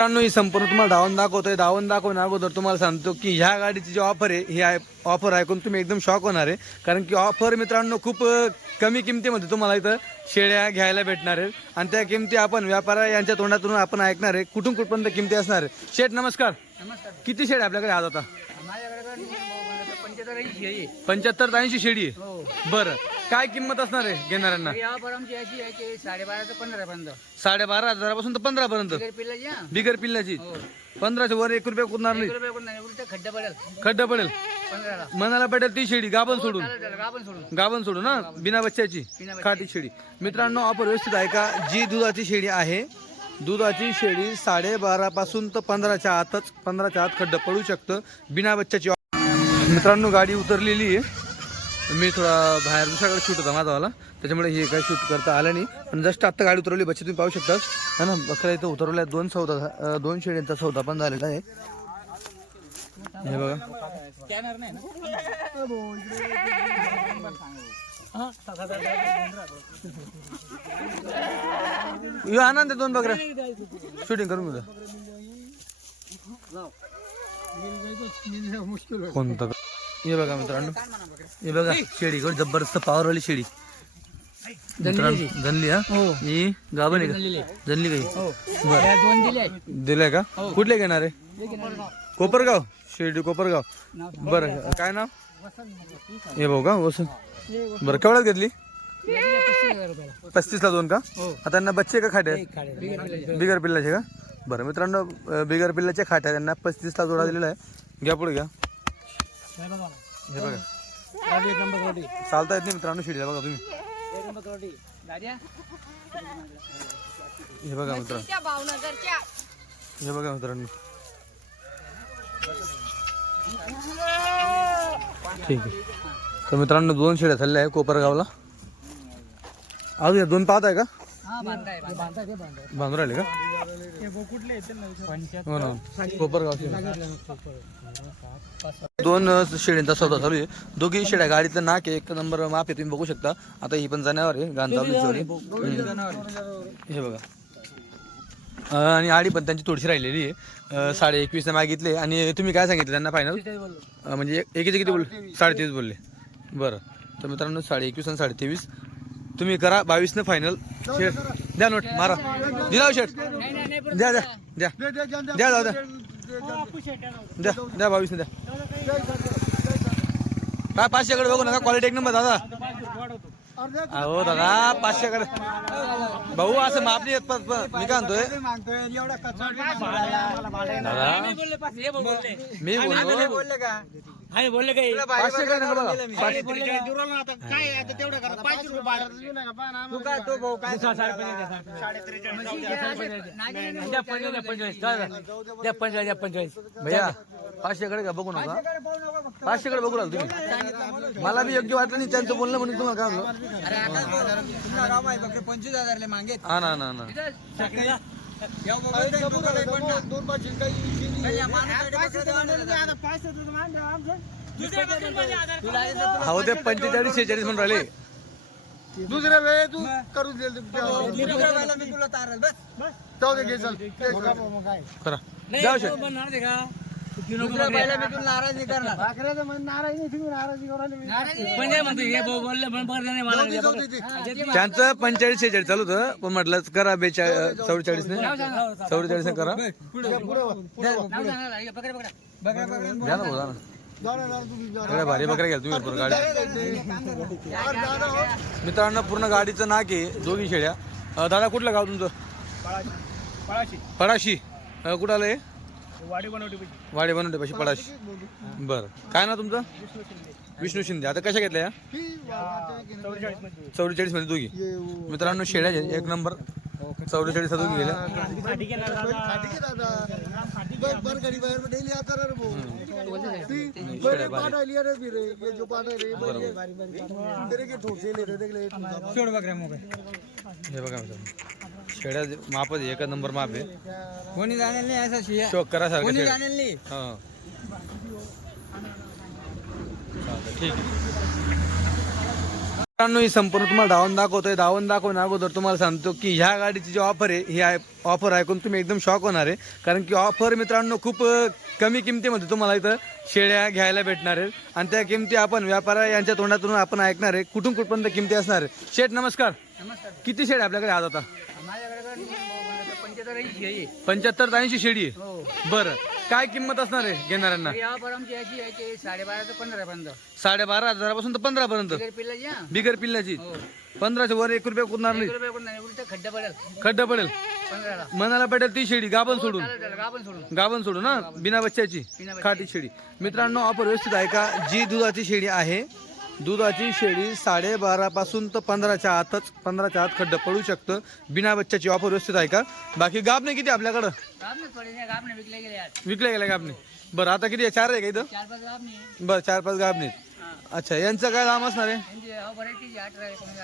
मित्रांनो ही संपूर्ण तुम्हाला धावून दाखवतोय धावून दाखवून अगोदर तुम्हाला सांगतो की ह्या गाडीची जी ऑफर आहे ही आहे ऑफर ऐकून तुम्ही एकदम शॉक होणार आहे कारण की ऑफर मित्रांनो खूप कमी किमतीमध्ये तुम्हाला इथं शेळ्या घ्यायला भेटणार आहे आणि त्या किमती आपण व्यापारा यांच्या तोंडातून आपण ऐकणार आहे कुठून कुठपर्यंत किमती असणार आहे शेठ नमस्कार नमस्कार किती शेळ्या आपल्याकडे आज आता पंच्याहत्तर ऐंशी शेळी आहे हो बरं काय किंमत असणार आहे घेणाऱ्यांना? या पर आमची अशी आहे की साडेबारा ते पंधरा पर्यंत. साडेबारा हजारापासून तर पंधरा पर्यंत. बिगर पिल्लाची हा. बिगर हो. पंधराशे वर एक रुपया कुरणार नाही. एक रुपये पण नाही. उलट खड्डा पडेल. खड्डा पडेल. पंधराला. मनाला पडेल ती शेळी गाभण सोडून. चालेल चालेल आपण सोडून. गाभण सोडून ना बिना बच्च्याची. बिना बच्च्याची. खाटी शेळी मित्रांनो ऑफर व्यवस्थित आहे का? जी दुधाची शेळी आहे दुधाची शेळी साडेबारा पासून तर पंधराच्या आतच पंधराच्या आत खड्डा पडू शकतं. बिना बच्च्याची. मित्रांनो गाडी उतरलेली आहे. मी थोडा बाहेर दुसऱ्याकडे शूट होता माझावाला त्याच्यामुळे हे काही शूट करता आलं नाही. पण जस्ट आत्ता गाडी उतरवली बच्चे तुम्ही पाहू शकता. हा ना बकऱ्या इथं उतरवल्या दोन सौदा दोन शेळ्यांचा सौदा पण झालेला आहे. हे बघा. आनंद दोन बकऱ्या. शूटिंग करून घेऊ कोणतं? हे बघा मित्रांनो. हे बघा शेळी कडे जबरदस्त पावरवाली शेळी. मित्रांनो जनली हा? ही. गाभण आहे का? जनली काही बरं. दिले आहे दिलाय का? कुठले घेणार आहे? कोपरगाव. शिर्डी कोपरगाव. बरं काय नाव? हे भाऊ का वसून बरं केवढ्यात घेतली? पस्तीस हजार रुपयाला. पस्तीस ला दोन का? हो. आता त्यांना बच्चे का खाटे आहेत? बिगर पिल्लाची. का? बरं मित्रांनो बिगर पिल्लाचे खाट्या त्यांना पस्तीस ला जोडा दिलेला आहे. घ्या पुढे घ्या. हे बघा. एक नंबर करोडी चालता येत नाही मित्रांनो शिडीला बघा तुम्ही. एक नंबर हे? बघा मित्रांनो त्या भावनगरच्या. हे बघा मित्रांनो. ठीक आहे. तर मित्रांनो दोन शेड्या चालल्या आहे कोपरगावला. अजून या दोन पाहत आहे का? हा बांधून राहिले का? हो ना. कोपरगाव दोन अ, शेळ्यांचा सौदा चालू आहे. दोघी शेळ्या गाडीचं नाक आहे एक नंबर माप आहे तुम्ही बघू शकता. आता ही पण जाण्यावर आहे गाण चालू आहे सगळी. हम्म. हे बघा. आणि आडी पण त्यांची थोडीशी राहिलेली आहे. साडे एकवीस मागितले. आणि तुम्ही काय सांगितलं त्यांना फायनल म्हणजे एक- एकीचे किती बोलले? साडेतेवीस बोलले. बरं. तर मित्रांनो साडे एकवीस आणि साडे तेवीस. तुम्ही करा बावीसनं फायनल शेट द्या नोट मारा. दिला हो शेट द्या द्या द्या. द्या जाऊ द्या. द्या द्या बावीसनं द्या. काय पाचशेकडे बघू नका क्वालिटी एक नंबर दादा. अहो दादा पाचशेकडे. भाऊ असं माप नाही मी काय म्हणतोय? दादा. मी बोललो. आणि बोलले काही. पाचशेकडे नका बघा. पाचशे- भैया पाचशेकडे का बघू नका? पाचशेकडे बघू लागलो तुम्ही. मला बी योग्य वाटलं नाही त्यांचं बोलणं म्हणून तुम्हाला काय म्हणलं? पंचवीस हजार मागे हा ना ना ना. हो ते पंचेचाळीस शेहेचाळीस म्हणून राहिले दुसऱ्या वेळे तू करू दे मी तुला तारल बस जाऊ दे घे चल करा जाऊ शेट दुसऱ्या पहिला मी तुला नाराज नाही करणार नाराज नाही तुम्ही नाराजी करू पण काय म्हणतो हे भाऊ बोलले पण बरं नाही मला त्यांचं पंचेचाळीस शेहेचाळीस चालू होतं पण म्हटलं करा बेचाळीस चौवेचाळीस ने चौवेचाळीस करा. ना भाऊ, द्या ना सगळ्या भारी बकऱ्या घ्याल तुम्ही भरपूर गाडी मित्रांनो पूर्ण गाडीचं नाक आहे दोघी शेड्या. अं, दादा कुठलं गाव तुमचं? पडाशी अं, कुठं आलं हे वाडी बनवटी वाडे बनवते पाशी पडाशी बरं. काय ना तुमचं? विष्णू शिंदे. आता कशा घेतल्या या? चौवेचाळीसमध्ये. दोघी. मित्रांनो शेड्या एक नंबर. चौवेचाळीस दोघी गेल्या. बाहेर डेली आता रे वो ती बड़े पाटा लिया रे फिर ये जो पाटा रे ये तेरे के ठोसे ले रे देख ले सोड बकऱ्या मोबाईल. हे बघा मित्रांनो. शेड्या माप आहे एक नंबर माप आहे. कोणी जाणार नाही असं शिया. शोक करा सारखं कोणी. जाणार नाही. हा. चालतं, ठीक आहे. मित्रांनो ही संपूर्ण तुम्हाला धावून दाखवतोय. धावून दाखवून अगोदर तुम्हाला सांगतो की ह्या गाडीची जी ऑफर आहे ही आहे ऑफर ऐकून तुम्ही एकदम शॉक होणार आहे. कारण की ऑफर मित्रांनो खूप कमी किमतीमध्ये तुम्हाला इथं शेळ्या घ्यायला भेटणार आहेत. आणि त्या किमती आपण व्यापारा यांच्या तोंडातून आपण ऐकणार आहे. कुठून कुठपर्यंत किमती असणार आहे शेठ नमस्कार. नमस्कार. किती शेळ्या आपल्याकडे आज आता? पंच्याहत्तर ऐंशी आहे. पंच्याहत्तर ते ऐंशी शेळी आहे. हो. बरं. काय किंमत असणार आहे घेणाऱ्यांना? साडेबारा ते पंधरा पर्यंत साडेबारा हजारापासून तर पंधरा पर्यंत बिगर पिल्लाची हा. बिगर हो. पंधराच्या वर एक रुपया कुरणार नाही? एक रुपये पण नाही उलट खड्डा पडेल. खड्डा पडेल. पंधराला. मनाला पडेल ती शेळी गाभण सोडून. चालेल चालेल आपण सोडून. गाभण सोडून ना बिना बच्च्याची बिना बच्च्याची. खाटी शेळी मित्रांनो ऑफर व्यवस्थित आहे का जी दुधाची शेळी आहे दुधाची शेळी साडेबारा पासून तर पंधराच्या आतच पंधराच्या आत खड्डा पडू शकतं. बिना बच्च्याची ऑफर व्यवस्थित आहे का? बाकी गाबने किती आपल्याकडं? गाबने थोडे नाही बरं आता किती आहे? चार आहे का इथं? चार पाच गाबने बरं चार पाच गाबने हा. अच्छा यांचं काय दाम असणार आहे?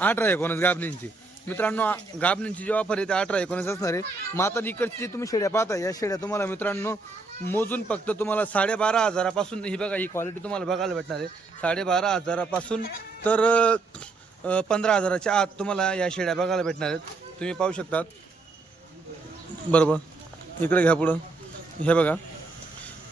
अठरा एकोणीस गाबणींची मित्रांनो गाबणींची जी ऑफर आहे ते अठरा एकोणीस असणार आहे. मग आता इकडची तुम्ही शेड्या पाहता या शेड्या तुम्हाला मित्रांनो मोजून फक्त तुम्हाला साडेबारा हजारापासून ही बघा ही क्वालिटी तुम्हाला बघायला भेटणार आहे. साडेबारा हजारापासून तर पंधरा हजाराच्या आत तुम्हाला या शेड्या बघायला भेटणार आहेत. तुम्ही पाहू शकतात बरोबर. इकडे घ्या पुढं. हे बघा.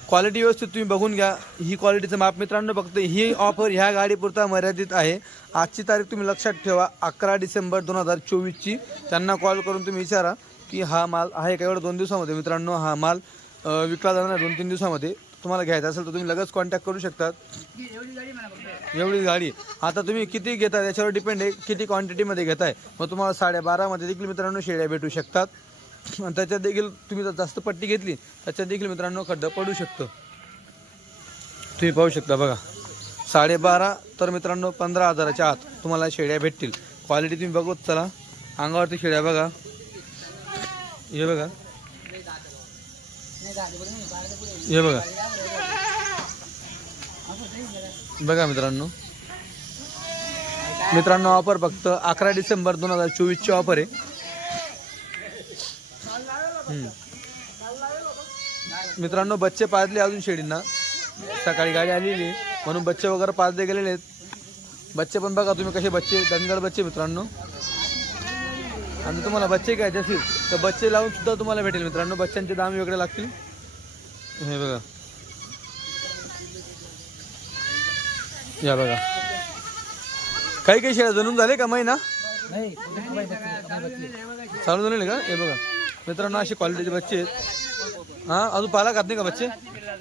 क्वालिटी व्यवस्थित तुम्ही बघून घ्या. ही क्वालिटीचं माप मित्रांनो फक्त ही ऑफर ह्या गाडीपुरता मर्यादित आहे. आजची तारीख तुम्ही लक्षात ठेवा. अकरा डिसेंबर दोन हजार चोवीसची. त्यांना कॉल करून तुम्ही विचारा की हा माल आहे का एवढं दोन दिवसामध्ये मित्रांनो हा माल विकला जाणार आहे दोन तीन दिवसामध्ये. तुम्हाला घ्यायचा असेल तर तुम्ही लगेच कॉन्टॅक्ट करू शकतात एवढी गाडी. आता तुम्ही किती घेता याच्यावर डिपेंड आहे किती क्वांटिटीमध्ये घेताय. मग तुम्हाला साडेबारामध्ये देखील मित्रांनो शेळ्या भेटू शकतात. आणि त्याच्यात देखील तुम्ही जर जास्त पट्टी घेतली त्याच्यात देखील मित्रांनो खड्डा पडू शकतो. तुम्ही पाहू शकता बघा. साडेबारा तर मित्रांनो पंधरा हजाराच्या आत तुम्हाला शेळ्या भेटतील. क्वालिटी तुम्ही बघत चला. अंगावरती शेळ्या बघा. हे बघा. हे बघा. बघा मित्रांनो. मित्रांनो ऑफर फक्त अकरा डिसेंबर दोन हजार चोवीसची ऑफर आहे. मित्रांनो बच्चे पाजले अजून शेळींना सकाळी गाडी आलेली म्हणून बच्चे वगैरे पाजले गेलेले आहेत. बच्चे पण बघा तुम्ही कसे बच्चे दंगड बच्चे मित्रांनो. आणि तुम्हाला बच्चे काय जसे तर बच्चे लावून सुद्धा तुम्हाला भेटेल मित्रांनो. बच्चांचे दाम वेगळे लागतील. हे बघा. या बघा. काही काही शेळ्या जणून झाले का महिना चालू झालेले का? हे बघा. मित्रांनो अशी क्वालिटीचे बच्चे आहेत. हा? अजून पाला खात नाही का बच्चे?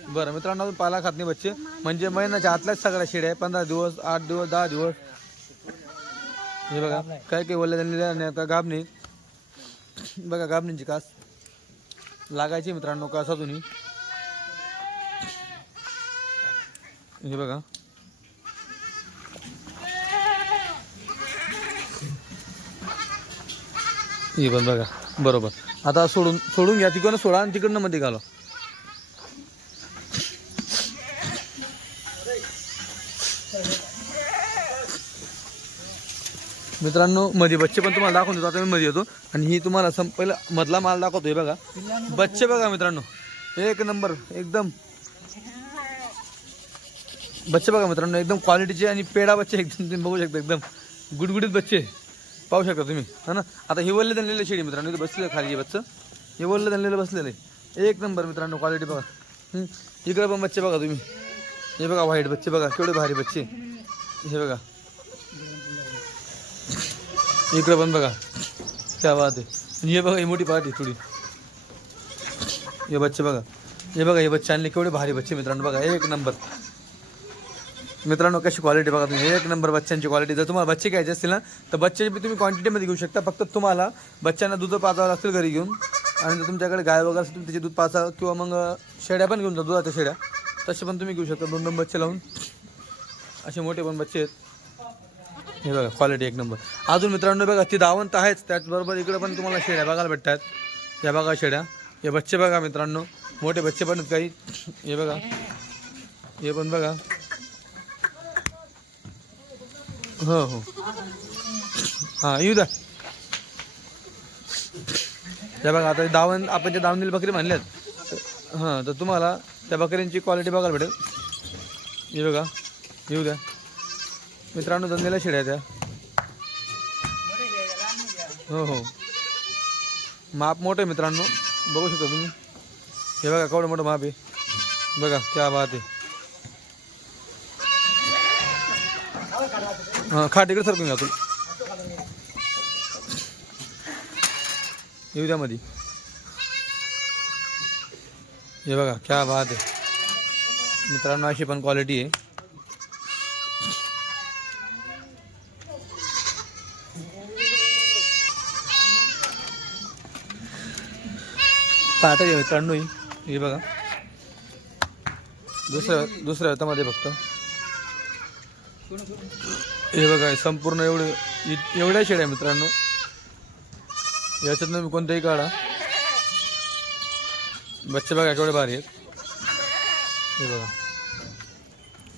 बरं मित्रांनो अजून पाला खात नाही बच्चे. म्हणजे महिन्याच्या आतल्याच सगळ्या शेड्या आहे पंधरा दिवस आठ दिवस दहा दिवस. हे बघा. काय काही झालेल्या आणि आता गाबणी बघा गाबणींची कास. लागायची मित्रांनो कास अजूनही. हे बघा. हे पण बघा बरोबर. आता सोडून सोडून घ्या. तिकडनं सोडा आणि तिकडनं मध्ये घाला मित्रांनो मध्ये बच्चे पण तुम्हाला दाखवून देतो. आता मी मध्ये येतो. आणि ही तुम्हाला सं पहिला मधला माल दाखवतोय बघा. बच्चे बघा मित्रांनो. एक नंबर एकदम. बच्चे बघा मित्रांनो एकदम क्वालिटीचे आणि पेडा बच्चे एकदम तुम्ही बघू शकता एकदम. गुडगुडीत बच्चे. पाहू शकता तुम्ही. है ना? आता हे वल्ले धनलेले शेडी मित्रांनो. इथे बसलेलं खाली बच्चं. हे वल्ले धनलेलं बसलेलं आहे. एक नंबर मित्रांनो क्वालिटी बघा. इकडं इकडे पण बच्चे बघा तुम्ही. हे बघा व्हाईट बच्चे बघा. केवढे भारी बच्चे. हे बघा. इकडं पण बघा. त्या वाद आहे आणि हे बघा ही मोठी पार्टी थोडी. हे बच्चे बघा. हे बघा हे बच्चे आणले. केवढे भारी बच्चे मित्रांनो. बघा एक नंबर. मित्रांनो कशी क्वालिटी बघा तुम्ही. एक नंबर बच्चांची क्वालिटी जर तुम्हाला बच्चे घ्यायचे असतील ना तर बच्चे बी तुम्ही क्वांटिटीमध्ये घेऊ शकता. फक्त तुम्हाला बच्च्यांना दूध पाजावं लागतील घरी घेऊन. आणि जर तुमच्याकडे गाय वगैरे असेल तुम्ही त्याचे दूध पाचा किंवा मग शेड्या पण घेऊन जा दुधाच्या शेड्या. तसे पण तुम्ही घेऊ शकता. दोन दोन बच्चे लावून. असे मोठे पण बच्चे आहेत. हे बघा क्वालिटी एक नंबर अजून मित्रांनो बघा ती दावंत आहेच. त्याचबरोबर इकडे पण तुम्हाला शेड्या बघायला भेटतात. या बघा शेड्या. हे बच्चे बघा मित्रांनो. मोठे बच्चे पण काही. हे बघा. हे पण बघा. हो हो. हां येऊ द्या. त्या बघा आता दावण आपण ज्या दावणील बकरी म्हणल्यात हां तर तुम्हाला त्या बकऱ्यांची क्वालिटी बघायला भेटेल. हे बघा. येऊ द्या. मित्रांनो धंदेला शेड्या त्या हो हो. माप मोठं आहे मित्रांनो. बघू शकता तुम्ही. हे बघा केवढं मोठं माप आहे. बघा क्या बात आहे. हां खा तिकडे सरकून घ्या तू येऊ द्या मधी. हे बघा क्या बात आहे. मित्रांनो अशी पण क्वालिटी आहे. पाहता घ्या मित्रांनो हे. बघा. दुसऱ्या दुसऱ्या हातामध्ये फक्त. हे बघा संपूर्ण एवढे इ- एवढ्या शेड्या मित्रांनो. याच्यातनं मी कोणत्याही काढा. बच्चे बघा केवढे भारी आहेत. हे बघा.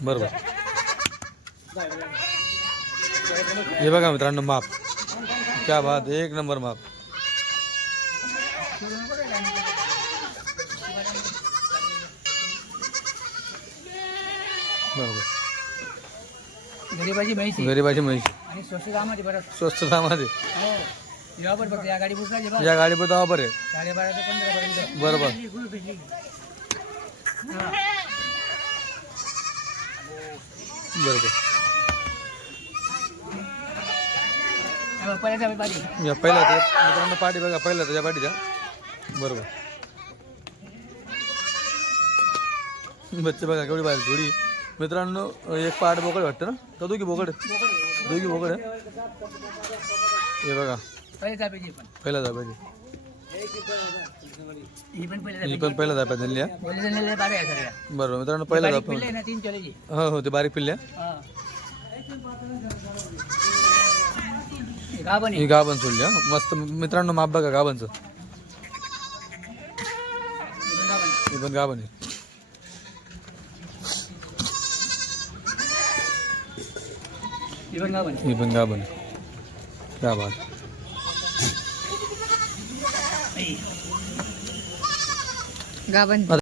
बरोबर. हे बघा मित्रांनो माप. क्या बात एक नंबर माप. बरोबर. गरीबाची म्हैसी गरीबाची म्हैस. आणि स्वस्त दामाची बरं. स्वस्त हो. या गाडी पुसकायची बा या बरे साडेबारा ते पंधरा पर्यंत बरोबर. बरोबर. पहिल्याचा पाहिजे या पहिला ते मित्रांनो पाठी बघा पहिला त्याच्या पाठीच्या. बरोबर. बच्चे बघा केवढी बाहेर जोडी. मित्रांनो एक पाठ बोकड वाटतं ना? तर दोघी बोकड आहे. दोघी बोकड आहे. हे बघा. पहिला जाय ही पण पहिला आहे सगळ्या. बरोबर मित्रांनो पहिला चलेची हो हो ते बारीक पिल्ल्या हा. गाभण सोडली हा? मस्त मित्रांनो माप बघा गाभांचं हे पण गाभण आहे. गाभण आहे क्या बात. गावन.